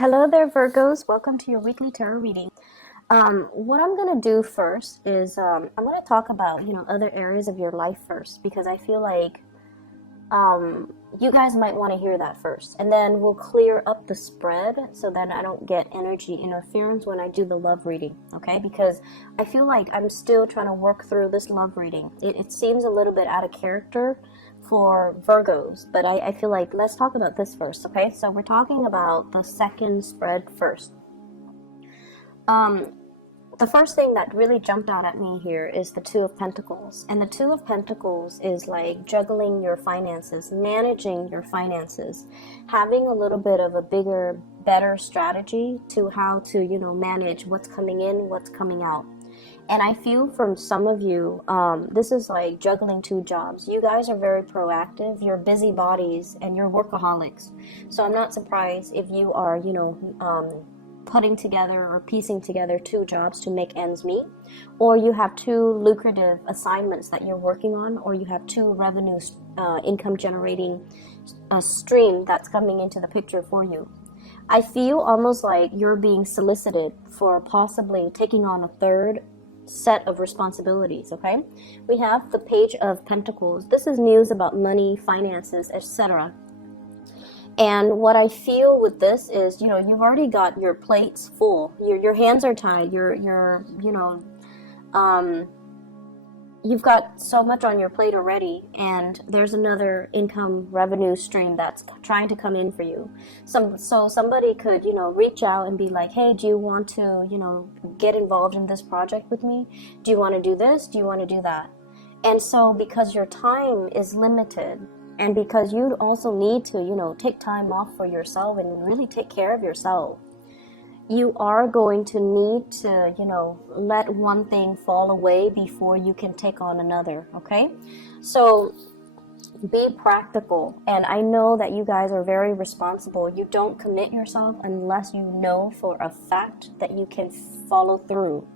Hello there, Virgos. Welcome to your weekly tarot reading. What I'm going to do first is I'm going to talk about, other areas of your life first because I feel like you guys might want to hear that first. And then we'll clear up the spread so that I don't get energy interference when I do the love reading, okay? Because I feel like I'm still trying to work through this love reading. It seems a little bit out of character for Virgos, but I feel like let's talk about this first, okay? So we're talking about the second spread first. The first thing that really jumped out at me here is the Two of Pentacles. And the Two of Pentacles is like juggling your finances, managing your finances, having a little bit of a bigger, better strategy to how to, manage what's coming in, what's coming out. And I feel from some of you, this is like juggling two jobs. You guys are very proactive. You're busybodies and you're workaholics. So I'm not surprised if you are, putting together or piecing together two jobs to make ends meet, or you have two lucrative assignments that you're working on, or you have two revenue income generating stream that's coming into the picture for you. I feel almost like you're being solicited for possibly taking on a third set of responsibilities, okay? We have the Page of Pentacles. This is news about money, finances, etc. And what I feel with this is, you've already got your plates full. Your hands are tied. You've got so much on your plate already, and there's another income revenue stream that's trying to come in for you. So somebody could, reach out and be like, hey, do you want to, get involved in this project with me? Do you want to do this? Do you want to do that? And so because your time is limited, and because you also need to, take time off for yourself and really take care of yourself, you are going to need to, let one thing fall away before you can take on another, okay? So be practical. And I know that you guys are very responsible. You don't commit yourself unless you know for a fact that you can follow through.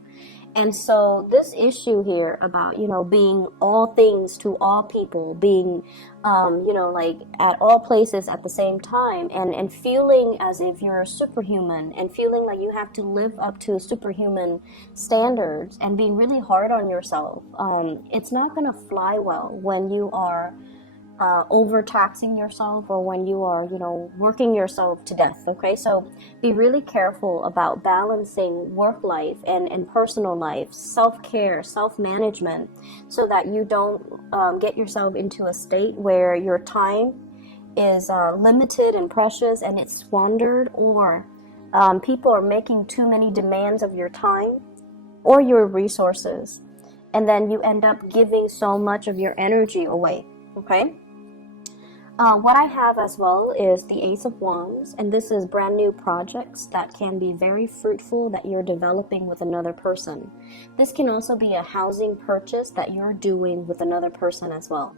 And so this issue here about, being all things to all people, being, like at all places at the same time, and feeling as if you're superhuman, and feeling like you have to live up to superhuman standards, and being really hard on yourself, it's not going to fly well when you are overtaxing yourself, or when you are, working yourself to death, okay? So be really careful about balancing work life and personal life, self-care, self-management, so that you don't get yourself into a state where your time is limited and precious and it's squandered, or people are making too many demands of your time or your resources, and then you end up giving so much of your energy away, okay? What I have as well is the Ace of Wands, and this is brand new projects that can be very fruitful that you're developing with another person. This can also be a housing purchase that you're doing with another person as well.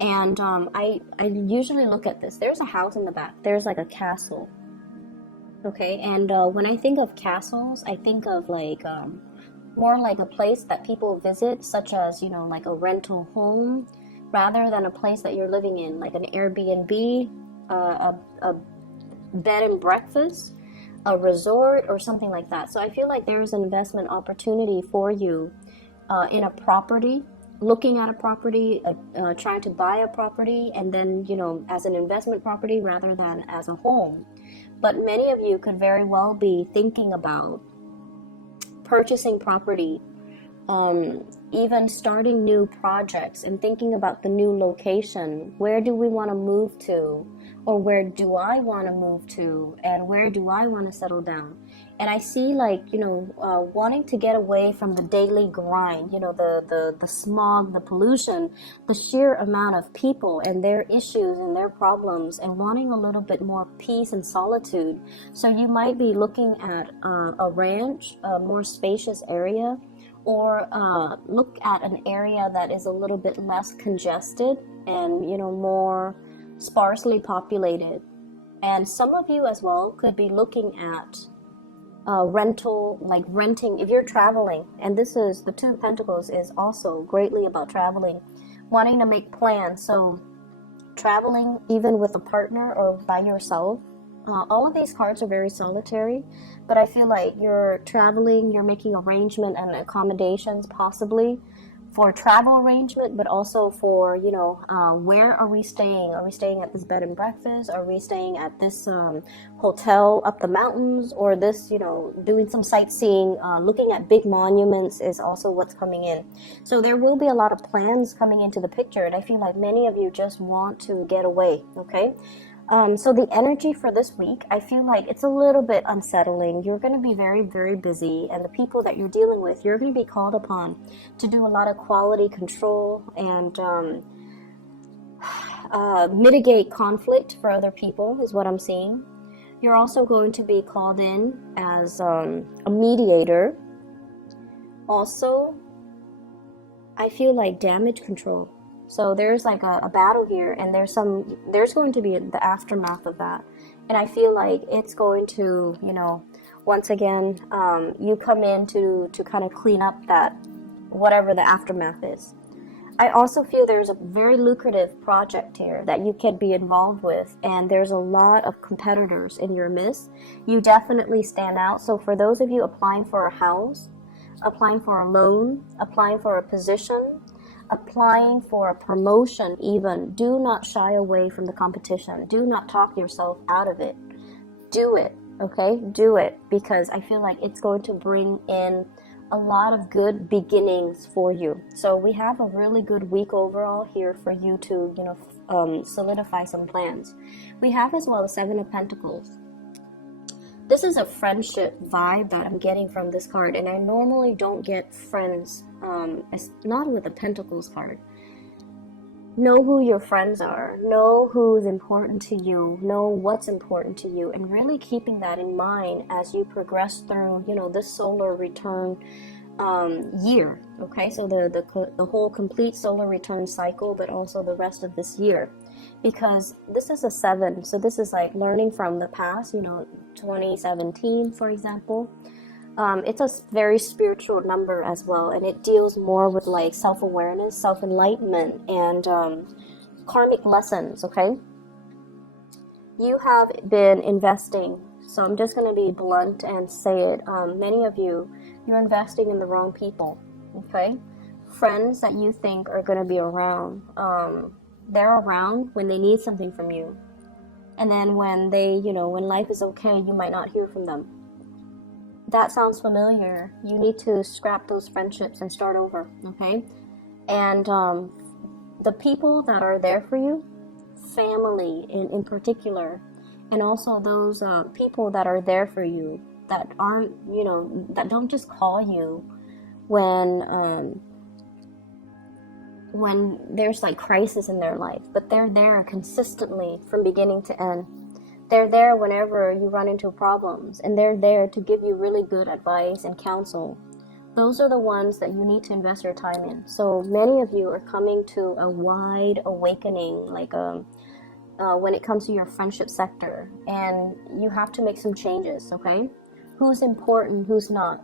And I usually look at this. There's a house in the back. There's like a castle. Okay, and when I think of castles, I think of like more like a place that people visit, such as, like a rental home, rather than a place that you're living in, like an Airbnb, a bed and breakfast, a resort, or something like that. So I feel like there's an investment opportunity for you in a property, looking at a property, trying to buy a property, and then, as an investment property rather than as a home. But many of you could very well be thinking about purchasing property, even starting new projects and thinking about the new location. Where do we want to move to? Or where do I want to move to? And where do I want to settle down? And I see like, wanting to get away from the daily grind, the smog, the pollution, the sheer amount of people and their issues and their problems, and wanting a little bit more peace and solitude. So you might be looking at a ranch, a more spacious area, or look at an area that is a little bit less congested and, more sparsely populated. And some of you as well could be looking at rental, like renting, if you're traveling. And this is, the Two of Pentacles is also greatly about traveling, wanting to make plans. So traveling even with a partner or by yourself, All of these cards are very solitary, but I feel like you're traveling, you're making arrangement and accommodations possibly for travel arrangement, but also for, where are we staying? Are we staying at this bed and breakfast? Are we staying at this hotel up the mountains? Or this, doing some sightseeing, looking at big monuments is also what's coming in. So there will be a lot of plans coming into the picture, and I feel like many of you just want to get away, okay? So the energy for this week, I feel like it's a little bit unsettling. You're going to be very, very busy, and the people that you're dealing with, you're going to be called upon to do a lot of quality control and mitigate conflict for other people is what I'm seeing. You're also going to be called in as a mediator. Also, I feel like damage control. So there's like a battle here, and there's going to be the aftermath of that. And I feel like it's going to, once again, you come in to kind of clean up that, whatever the aftermath is. I also feel there's a very lucrative project here that you could be involved with, and there's a lot of competitors in your midst. You definitely stand out. So for those of you applying for a house, applying for a loan, applying for a position, applying for a promotion even, do not shy away from the competition. Do not talk yourself out of it. Do it, okay? Do it, because I feel like it's going to bring in a lot of good beginnings for you. So we have a really good week overall here for you to, solidify some plans. We have as well the Seven of Pentacles. This is a friendship vibe that I'm getting from this card, and I normally don't get friends, not with the Pentacles card. Know who your friends are, know who's important to you, know what's important to you, and really keeping that in mind as you progress through, this solar return year, okay? So the whole complete solar return cycle, but also the rest of this year. Because this is a 7, so this is like learning from the past, 2017, for example. It's a very spiritual number as well, and it deals more with like self-awareness, self-enlightenment, and karmic lessons, okay? You have been investing, so I'm just going to be blunt and say it. Many of you, you're investing in the wrong people, okay? Friends that you think are going to be around, they're around when they need something from you. And then when they, when life is okay, you might not hear from them. That sounds familiar. You need to scrap those friendships and start over, okay? And the people that are there for you, family in particular, and also those people that are there for you that aren't, that don't just call you when there's like crisis in their life, but they're there consistently from beginning to end. They're there whenever you run into problems, and they're there to give you really good advice and counsel. Those are the ones that you need to invest your time in. So many of you are coming to a wide awakening, like when it comes to your friendship sector, and you have to make some changes, okay? Who's important, who's not.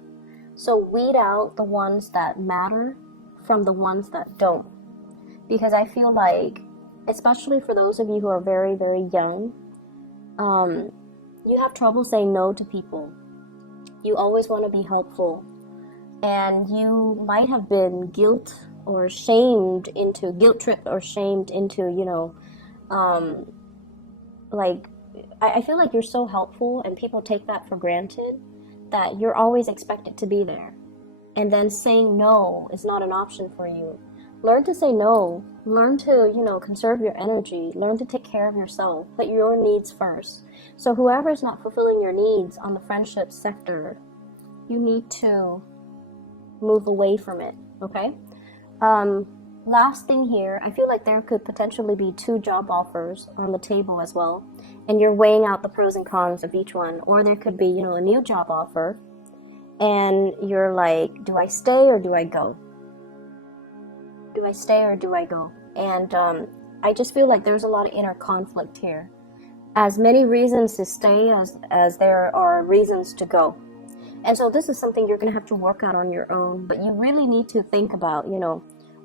So weed out the ones that matter from the ones that don't. Because I feel like, especially for those of you who are very, very young, you have trouble saying no to people. You always want to be helpful. And you might have been guilt tripped or shamed into, I feel like you're so helpful and people take that for granted that you're always expected to be there. And then saying no is not an option for you. Learn to say no. Learn to, conserve your energy. Learn to take care of yourself. Put your needs first. So whoever is not fulfilling your needs on the friendship sector, you need to move away from it, okay? Last thing here, I feel like there could potentially be 2 job offers on the table as well. And you're weighing out the pros and cons of each one. Or there could be, a new job offer. And you're like, do I stay or do I go? Do I stay or do I go? And I just feel like there's a lot of inner conflict here. As many reasons to stay as there are reasons to go. And so this is something you're going to have to work out on your own. But you really need to think about,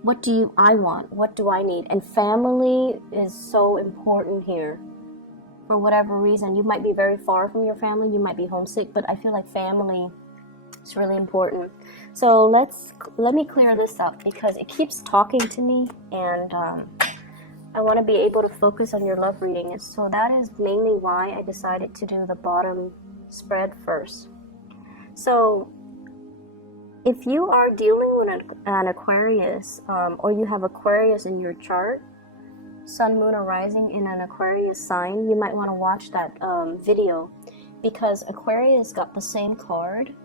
what do I want? What do I need? And family is so important here. for whatever reason. You might be very far from your family, you might be homesick, but I feel like family is really important. So let me clear this up because it keeps talking to me, and I want to be able to focus on your love reading. And so that is mainly why I decided to do the bottom spread first. So if you are dealing with an Aquarius, or you have Aquarius in your chart, Sun, Moon, or Rising in an Aquarius sign, you might want to watch that video, because Aquarius got the same card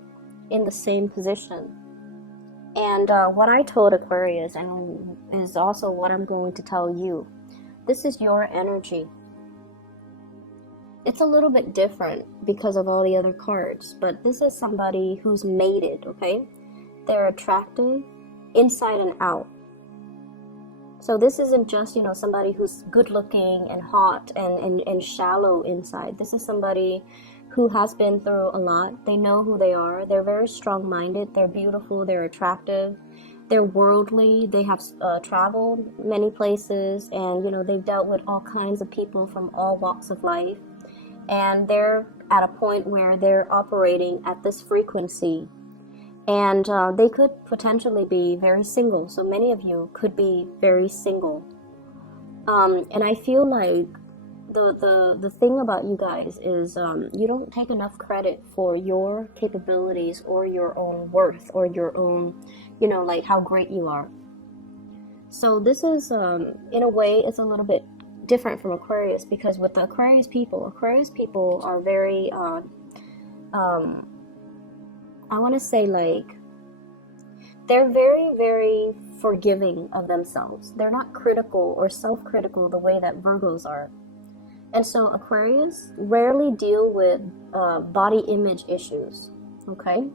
in the same position. And what I told Aquarius, and is also what I'm going to tell you, this is your energy. It's a little bit different because of all the other cards, but this is somebody who's mated, okay? They're attractive inside and out. So this isn't just, somebody who's good looking and hot and shallow inside. This is somebody who has been through a lot. They know who they are. They're very strong-minded. They're beautiful. They're attractive. They're worldly. They have traveled many places, and, they've dealt with all kinds of people from all walks of life. And they're at a point where they're operating at this frequency. And they could potentially be very single. So many of you could be very single. And I feel like the thing about you guys is you don't take enough credit for your capabilities or your own worth or your own, like how great you are. So this is, in a way, it's a little bit different from Aquarius, because with the Aquarius people are very, I want to say, like, they're very, very forgiving of themselves. They're not critical or self-critical the way that Virgos are. And so Aquarius rarely deal with body image issues, okay?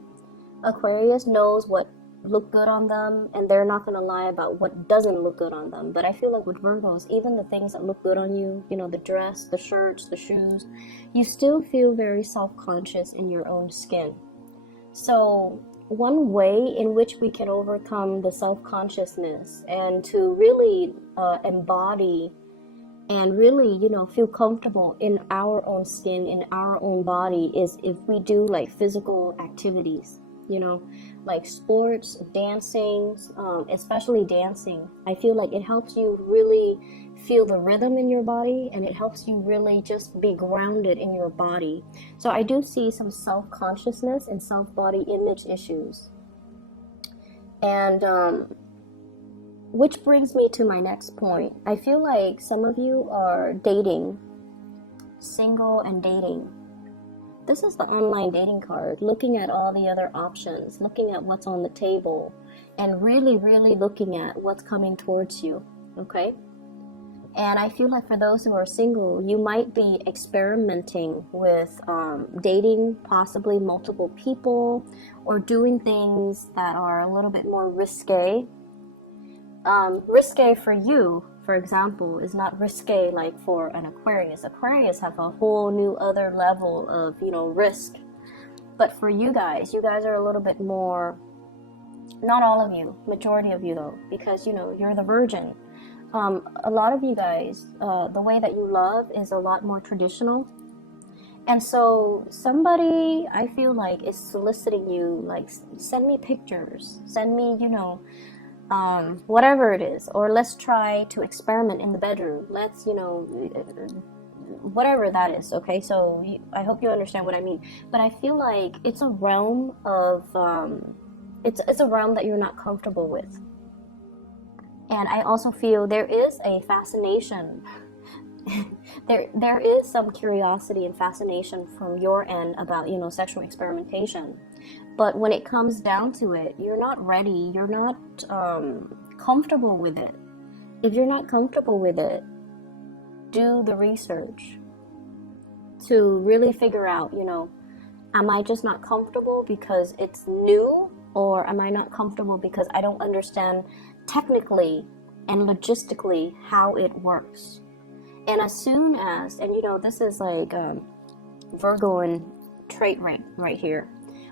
Aquarius knows what look good on them, and they're not going to lie about what doesn't look good on them. But I feel like with Virgos, even the things that look good on you, the dress, the shirts, the shoes, you still feel very self-conscious in your own skin. So one way in which we can overcome the self-consciousness and to really embody and really, feel comfortable in our own skin, in our own body, is if we do like physical activities, like sports, dancing, especially dancing. I feel like it helps you really feel the rhythm in your body, and it helps you really just be grounded in your body. So I do see some self-consciousness and self-body image issues. And which brings me to my next point. I feel like some of you are dating, single and dating. This is the online dating card, looking at all the other options, looking at what's on the table, and really, really looking at what's coming towards you, okay? And I feel like for those who are single, you might be experimenting with dating possibly multiple people, or doing things that are a little bit more risque. Risque for you, for example, is not risque like for an Aquarius. Aquarius have a whole new other level of, risk. But for you guys are a little bit more, not all of you, majority of you though, because, you're the virgin. A lot of you guys, the way that you love is a lot more traditional. And so somebody, I feel like, is soliciting you, like, send me pictures, send me, whatever it is, or let's try to experiment in the bedroom. Let's, whatever that is, okay? So I hope you understand what I mean. But I feel like it's a realm of, it's a realm that you're not comfortable with. And I also feel there is a fascination. there is some curiosity and fascination from your end about, sexual experimentation. But when it comes down to it, you're not ready. You're not comfortable with it. If you're not comfortable with it, do the research to really figure out, am I just not comfortable because it's new? Or am I not comfortable because I don't understand technically and logistically how it works? And as soon as, and this is like Virgo and trait right here.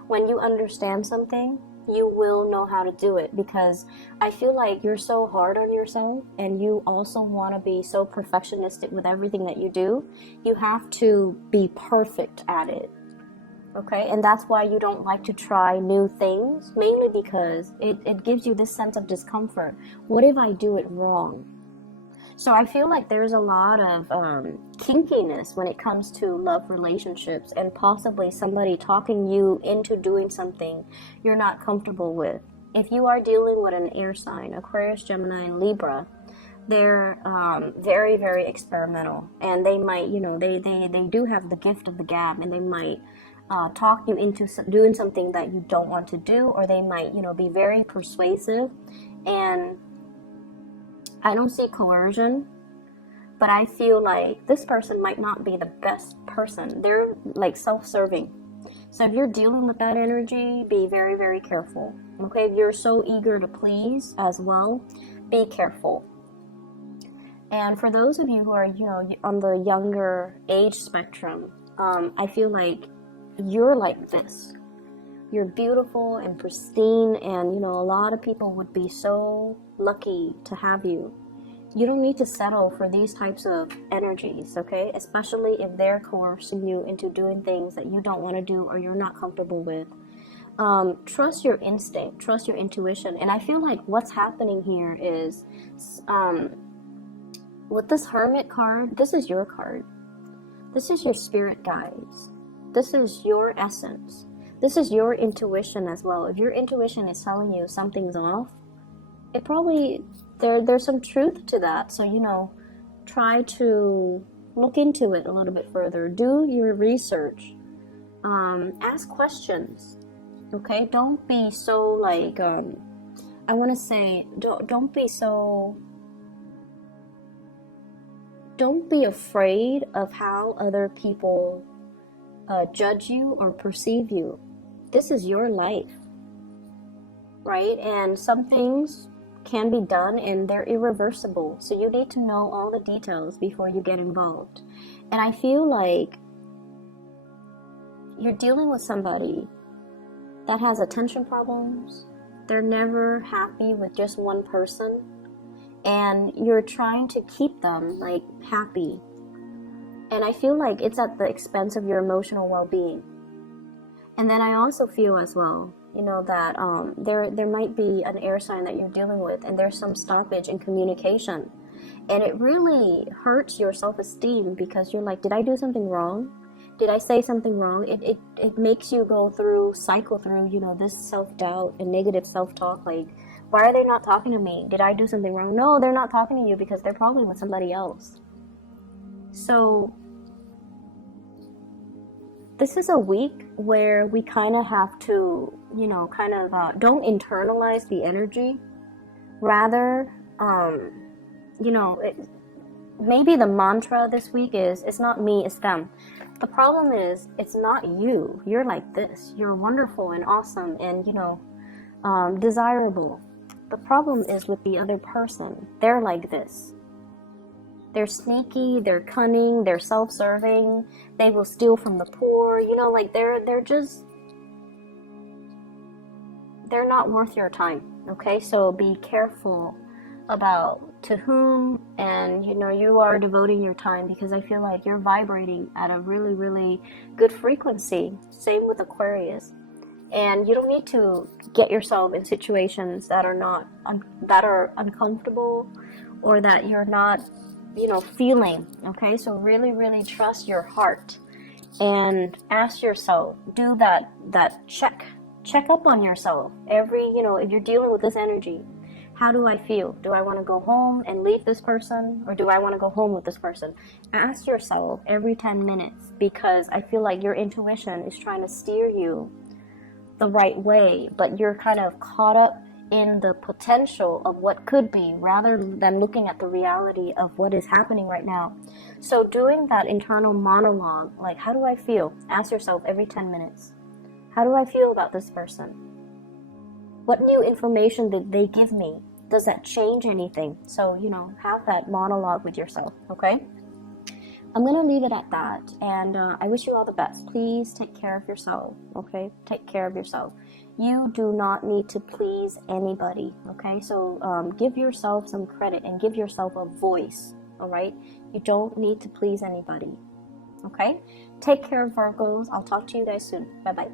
When you understand something you will know how to do it, because I feel like you're so hard on yourself and you also want to be so perfectionistic with everything that you do. You have to be perfect at it. Okay, and that's why you don't like to try new things, mainly because it gives you this sense of discomfort. What if I do it wrong? So I feel like there's a lot of kinkiness when it comes to love relationships, and possibly somebody talking you into doing something you're not comfortable with. If you are dealing with an air sign, Aquarius, Gemini, and Libra, they're very, very experimental, and they might, they do have the gift of the gab, and they might talk you into doing something that you don't want to do, or they might, be very persuasive. And I don't see coercion, but I feel like this person might not be the best person. They're like self-serving. So if you're dealing with that energy, be very, very careful. Okay, if you're so eager to please as well, be careful. And for those of you who are, on the younger age spectrum, I feel like you're like this. You're beautiful and pristine, and a lot of people would be so lucky to have you. You don't need to settle for these types of energies, okay? Especially if they're coercing you into doing things that you don't want to do or you're not comfortable with. Trust your instinct, trust your intuition. And I feel like what's happening here is, with this Hermit card, this is your card. This is your spirit guides. This is your essence. This is your intuition as well. If your intuition is telling you something's off, it probably, there's some truth to that. So, try to look into it a little bit further. Do your research. Ask questions. Okay? Don't be so like, I want to say, don't be afraid of how other people judge you or perceive you. This is your life, right? And some things can be done and they're irreversible. So you need to know all the details before you get involved. And I feel like you're dealing with somebody that has attention problems. They're never happy with just one person. And you're trying to keep them like happy. And I feel like it's at the expense of your emotional well-being. And then I also feel as well, that there might be an air sign that you're dealing with, and there's some stoppage in communication. And it really hurts your self-esteem, because you're like, did I do something wrong? Did I say something wrong? It makes you cycle through, this self-doubt and negative self-talk. Like, why are they not talking to me? Did I do something wrong? No, they're not talking to you because they're probably with somebody else. So this is a week where we kind of have to, don't internalize the energy. Rather, maybe the mantra this week is, it's not me, it's them. The problem is, it's not you. You're like this. You're wonderful and awesome and, desirable. The problem is with the other person. They're like this. They're sneaky, they're cunning, they're self-serving, they will steal from the poor, they're not worth your time, okay? So be careful about to whom and you are devoting your time, because I feel like you're vibrating at a really, really good frequency. Same with Aquarius. And you don't need to get yourself in situations that are uncomfortable, or that you're not feeling, okay? So really, really trust your heart and ask yourself, do that check up on yourself every, if you're dealing with this energy. How do I feel? Do I want to go home and leave this person, or do I want to go home with this person? Ask yourself every 10 minutes, because I feel like your intuition is trying to steer you the right way, but you're kind of caught up in the potential of what could be, rather than looking at the reality of what is happening right now. So doing that internal monologue, like, how do I feel? Ask yourself every 10 minutes. How do I feel about this person? What new information did they give me? Does that change anything? So, have that monologue with yourself, okay? I'm gonna leave it at that, and I wish you all the best. Please take care of yourself, okay? Take care of yourself. You do not need to please anybody, okay? So give yourself some credit and give yourself a voice, all right? You don't need to please anybody, okay? Take care, Virgos. I'll talk to you guys soon. Bye-bye.